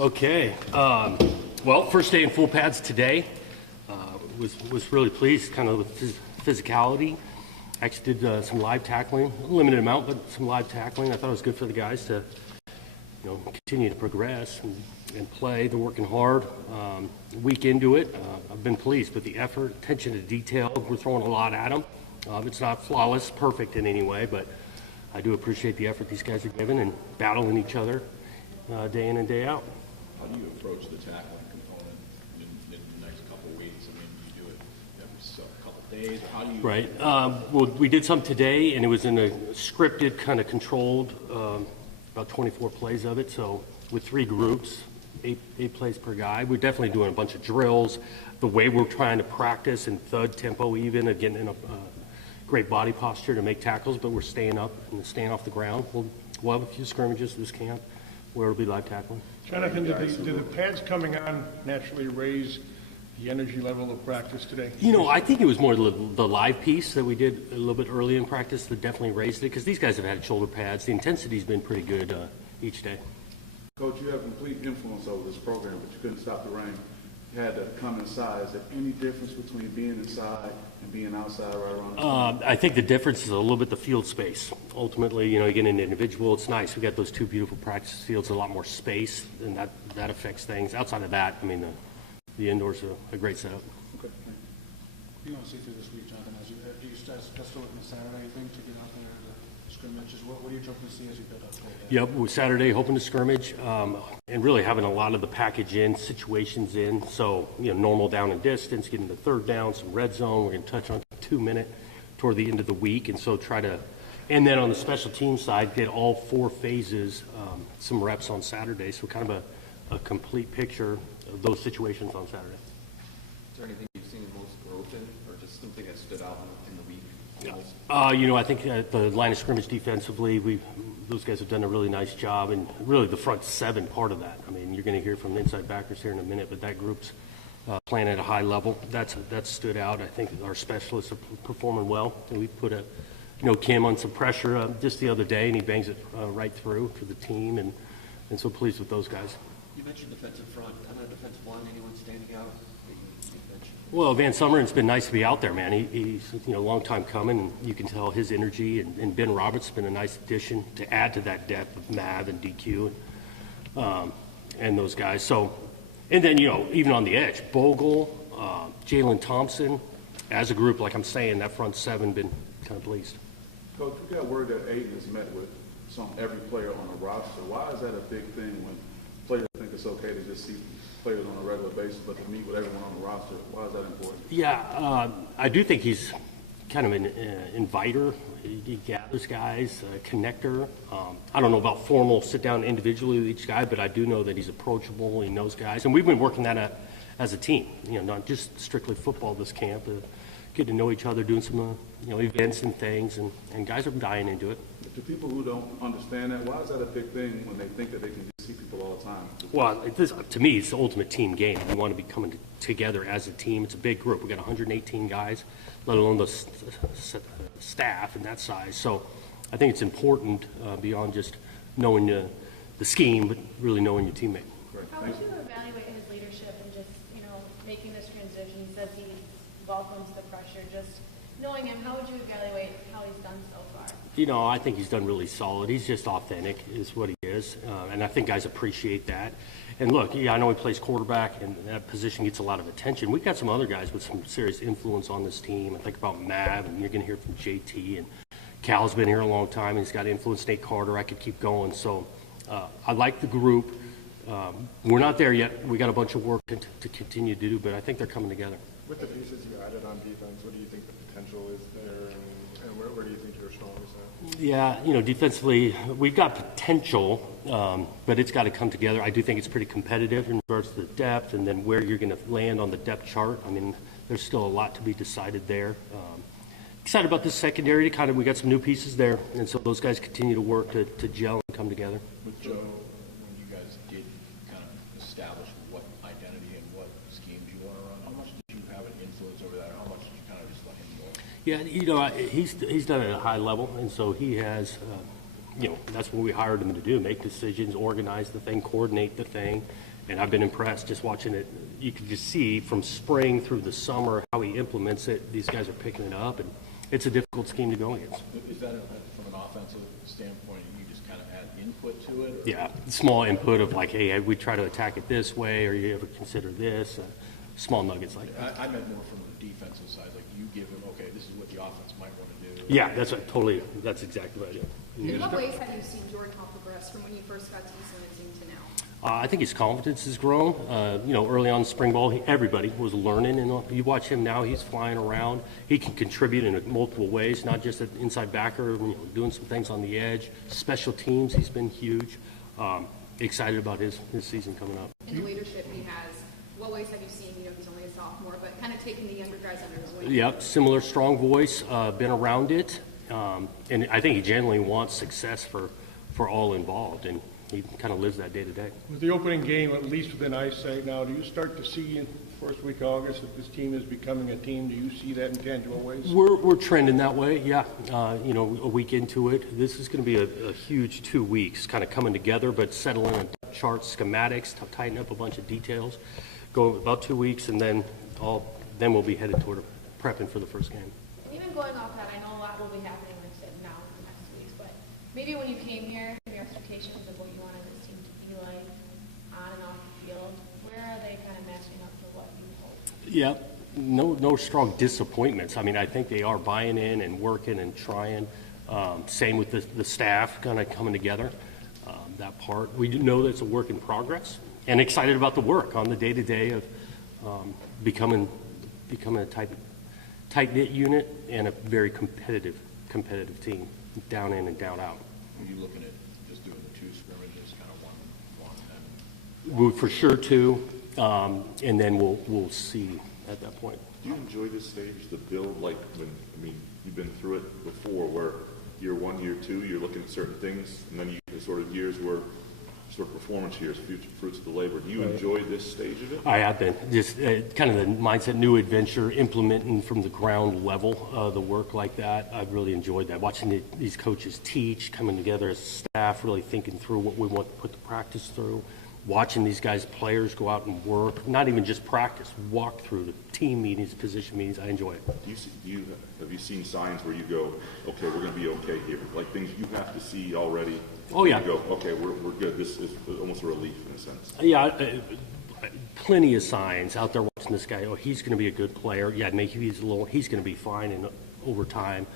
Okay. Well, first day in full pads today. Was really pleased, kind of with physicality. Actually did some live tackling, a limited amount, but some live tackling. I thought it was good for the guys to, continue to progress and play. They're working hard. Week into it, I've been pleased with the effort, attention to detail. We're throwing a lot at them. It's not flawless, perfect in any way, but I do appreciate the effort these guys are giving and battling each other day in and day out. How do you approach the tackling component in the next couple of weeks? I mean, do you do it every couple of days? Or how do you? Right. Well, we did some today, and it was in a scripted, kind of controlled, about 24 plays of it. So with 3 groups, 8 plays per guy. We're definitely doing a bunch of drills. The way we're trying to practice and thud tempo, even again in a great body posture to make tackles, but we're staying up and staying off the ground. We'll have a few scrimmages this camp where it'll be live tackling. Jonathan, did the pads coming on naturally raise the energy level of practice today? I think it was more the live piece that we did a little bit early in practice that definitely raised it, because these guys have had shoulder pads. The intensity's been pretty good each day. Coach, you have complete influence over this program, but you couldn't stop the rain. You had to come inside. Is there any difference between being inside and being outside right around the I think the difference is a little bit the field space. Ultimately, again, in individual, it's nice. We got those 2 beautiful practice fields, a lot more space, and that affects things. Outside of that, I mean, the indoors are a great setup. Okay. You want to see through this week, Jonathan? Do you start still looking at Saturday, you think, to get out there to scrimmages? What are you hoping to see as you build up? Yep, with Saturday hoping to scrimmage, and really having a lot of the package in, situations in. So, normal down and distance, getting the third down, some red zone. We're going to touch on 2-minute toward the end of the week, and so try to, and then on the special team side, get all 4 phases, some reps on Saturday. So kind of a complete picture of those situations on Saturday. Is there anything you've seen most growth in, or just something that stood out in the week? I think the line of scrimmage defensively, those guys have done a really nice job, and really the front 7 part of that. I mean, you're going to hear from inside backers here in a minute, but that group's playing at a high level. That's stood out. I think our specialists are performing well, and we put Kim on some pressure just the other day, and he bangs it right through for the team, and so pleased with those guys. You mentioned defensive front. On the defensive line, anyone standing out? Well, Van Summer, it's been nice to be out there, man. He's a long time coming, and you can tell his energy. And Ben Roberts has been a nice addition to add to that depth of Mav and DQ and those guys. So, and then even on the edge, Bogle, Jalen Thompson, as a group, like I'm saying, that front 7 been kind of pleased. Coach, we got word that Aiden has met with every player on the roster. Why is that a big thing when players think it's okay to just see players on a regular basis, but to meet with everyone on the roster? Why is that important? Yeah, I do think he's kind of an inviter. He gathers guys, a connector. I don't know about formal sit down individually with each guy, but I do know that he's approachable. He knows guys, and we've been working that as a team. Not just strictly football this camp, but getting to know each other, doing some events and things, and guys are dying into it. To people who don't understand that, why is that a big thing when they think that they can just see people all the time? Well, to me, it's the ultimate team game. We want to be coming together as a team. It's a big group. We got 118 guys, let alone the staff and that size. So I think it's important beyond just knowing the scheme, but really knowing your teammate. How would you evaluate his leadership and just, making this transition? He says he welcomes the pressure. Just knowing him, how would you evaluate how he's done so far? I think he's done really solid. He's just authentic is what he is. And I think guys appreciate that. And look, I know he plays quarterback, and that position gets a lot of attention. We've got some other guys with some serious influence on this team. I think about Mav, and you're going to hear from JT. And Cal's been here a long time, and he's got influence. Nate Carter, I could keep going. So I like the group. We're not there yet. We got a bunch of work to continue to do, but I think they're coming together. With the pieces you added on defense, what do you think the potential is there, and where do you think you're strongest at? Yeah, defensively, we've got potential, but it's got to come together. I do think it's pretty competitive in regards to the depth and then where you're going to land on the depth chart. I mean, there's still a lot to be decided there. Excited about this secondary. We got some new pieces there, and so those guys continue to work to gel and come together. With Joe, when you guys did kind of establish what identity and what schemes you want to run, how much did you have an influence over that? How much did you kind of just let him go? Yeah, he's done it at a high level, and so he has that's what we hired him to do, make decisions, organize the thing, coordinate the thing. And I've been impressed just watching it. You can just see from spring through the summer how he implements it. These guys are picking it up, and it's a difficult scheme to go against. Is that from an offensive standpoint, you just kind of add input to it? Or? Yeah, small input of like, hey, we try to attack it this way, or you ever consider this? Small nuggets like that. I meant more from the defensive side, like you give them, okay, this is what the offense might want to do. Yeah, that's exactly right. In what ways have you seen Jordan Hall progress from when you first got to East Lansing to now? I think his confidence has grown. Early on spring ball, everybody was learning, and you watch him now, he's flying around. He can contribute in multiple ways, not just an inside backer, doing some things on the edge. Special teams, he's been huge. Excited about his season coming up. And the leadership he has, what ways have you seen, he's only a sophomore, but kind of taking the younger guys under his wing? Yep, similar strong voice, been around it. And I think he genuinely wants success for all involved, and he kind of lives that day to day. With the opening game, at least within eyesight now, do you start to see in the first week of August that this team is becoming a team? Do you see that in tangible ways? We're trending that way, yeah. A week into it, this is going to be a huge 2 weeks, kind of coming together, but settling on charts, schematics, tighten up a bunch of details. Go about 2 weeks, and then we'll be headed toward prepping for the first game. Even going off that, I know a lot will be happening now in the next weeks, but maybe when you came here, your expectations of what you wanted this team to be like on and off the field, where are they kind of matching up to what you hoped? Yeah, no strong disappointments. I mean, I think they are buying in and working and trying. Same with the staff kind of coming together. That part, we do know that it's a work in progress, and excited about the work on the day-to-day of becoming a tight-knit unit and a very competitive team, down in and down out. Are you looking at just doing the 2 scrimmages, kind of one and We for sure too, and then we'll see at that point. Do you enjoy this stage, the build, you've been through it before where year 1, year 2, you're looking at certain things, and then the sort of years where sort of performance years, future fruits of the labor. Do you enjoy this stage of it? I have been. Just kind of the mindset, new adventure, implementing from the ground level the work like that. I've really enjoyed that. Watching these coaches teach, coming together as a staff, really thinking through what we want to put the practice through. Watching these guys, players, go out and work, not even just practice, walk through the team meetings, position meetings. I enjoy it. Have you seen signs where you go, okay, we're going to be okay here? Like things you have to see already. Oh, yeah. You go, okay, we're good. This is almost a relief in a sense. Yeah, plenty of signs out there watching this guy. Oh, he's going to be a good player. Yeah, maybe he's going to be fine in over time.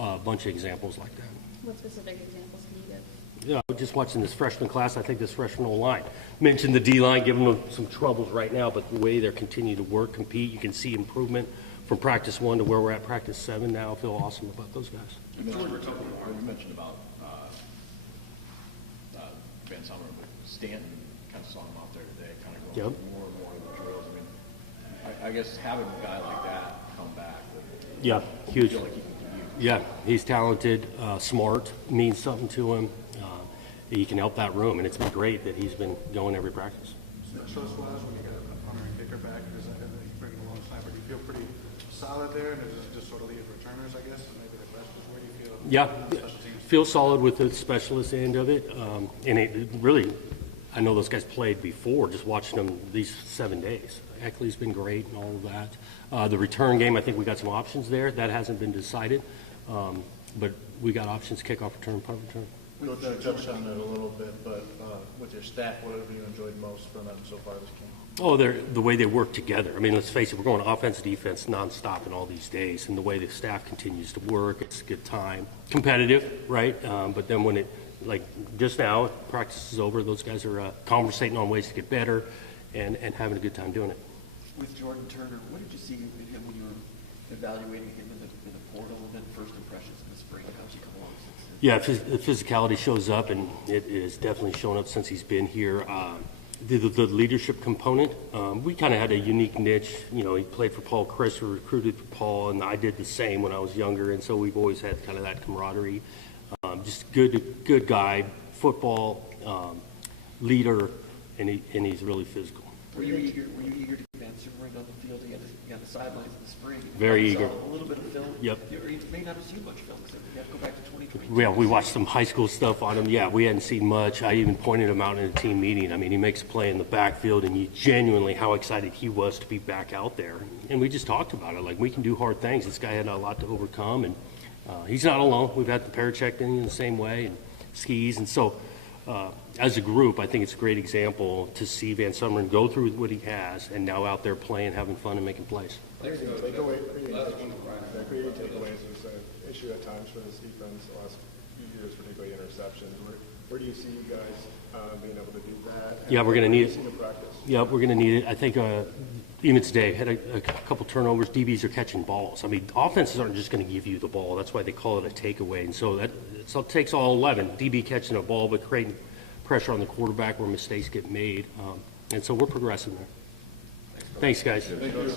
A bunch of examples like that. What specific examples can you give? Just watching this freshman class, I think this freshman line. Mentioned the D-line, giving them some troubles right now, but the way they're continuing to work, compete, you can see improvement from practice 1 to where we're at practice 7 now. I feel awesome about those guys. You mentioned about Van Summer, but Stanton kind of saw him out there today, kind of going more and more of the drills. I mean, I guess having a guy like that come back, yeah, huge. feel like he can compete. Yeah, he's talented, smart, means something to him. He can help that room, and it's been great that he's been going every practice. Trust-wise, when you got a punter and kicker back, is that you bring a long snapper, do you feel pretty solid there? And is it just sort of leave returners, I guess, and maybe the rest? Where do you feel? Yeah, feel solid with the specialist end of it. And it really, I know those guys played before, just watching them these 7 days. Eckley's been great and all of that. The return game, I think we got some options there. That hasn't been decided. But we got options, kickoff return, punt return. Coach, you touched on it a little bit, but with your staff, what have you enjoyed most from them so far this camp? Oh, the way they work together. I mean, let's face it, we're going offense, defense, nonstop in all these days, and the way the staff continues to work, it's a good time. Competitive, right? But then when just now, practice is over, those guys are conversating on ways to get better and having a good time doing it. With Jordan Turner, what did you see in him when you were evaluating him in the portal, and then first impressions in the spring? How's he come along since then? Yeah, the physicality shows up, and it is definitely shown up since he's been here. The leadership component, we kind of had a unique niche. He played for Paul Chris, who recruited for Paul, and I did the same when I was younger, and so we've always had kind of that camaraderie. Just good guy, football leader, and he's really physical. Were you eager to get Van consumer right on the field, he had the sidelines in the spring. Very He saw eager. A little bit of film. Yep. Or he may not have seen much film, so you have to go back to 2022. Yeah, we watched some high school stuff on him. Yeah, we hadn't seen much. I even pointed him out in a team meeting. I mean, he makes a play in the backfield, and you genuinely how excited he was to be back out there. And we just talked about it. Like, we can do hard things. This guy had a lot to overcome, and he's not alone. We've had the Parachek in the same way, and Skis. And so, as a group, I think it's a great example to see Van Sumeren go through what he has, and now out there playing, having fun, and making plays. Creating takeaways was an issue at times for this defense the last few years, particularly interceptions. Where do you see you guys being able to do that? And Yeah, we're going to need where do you see it. the practice? Yeah, we're going to need it. I think even today, had a couple turnovers. DBs are catching balls. I mean, offenses aren't just going to give you the ball. That's why they call it a takeaway. And so it takes all 11. DB catching a ball, but creating pressure on the quarterback where mistakes get made. And so we're progressing there. Thanks, guys. Thank you.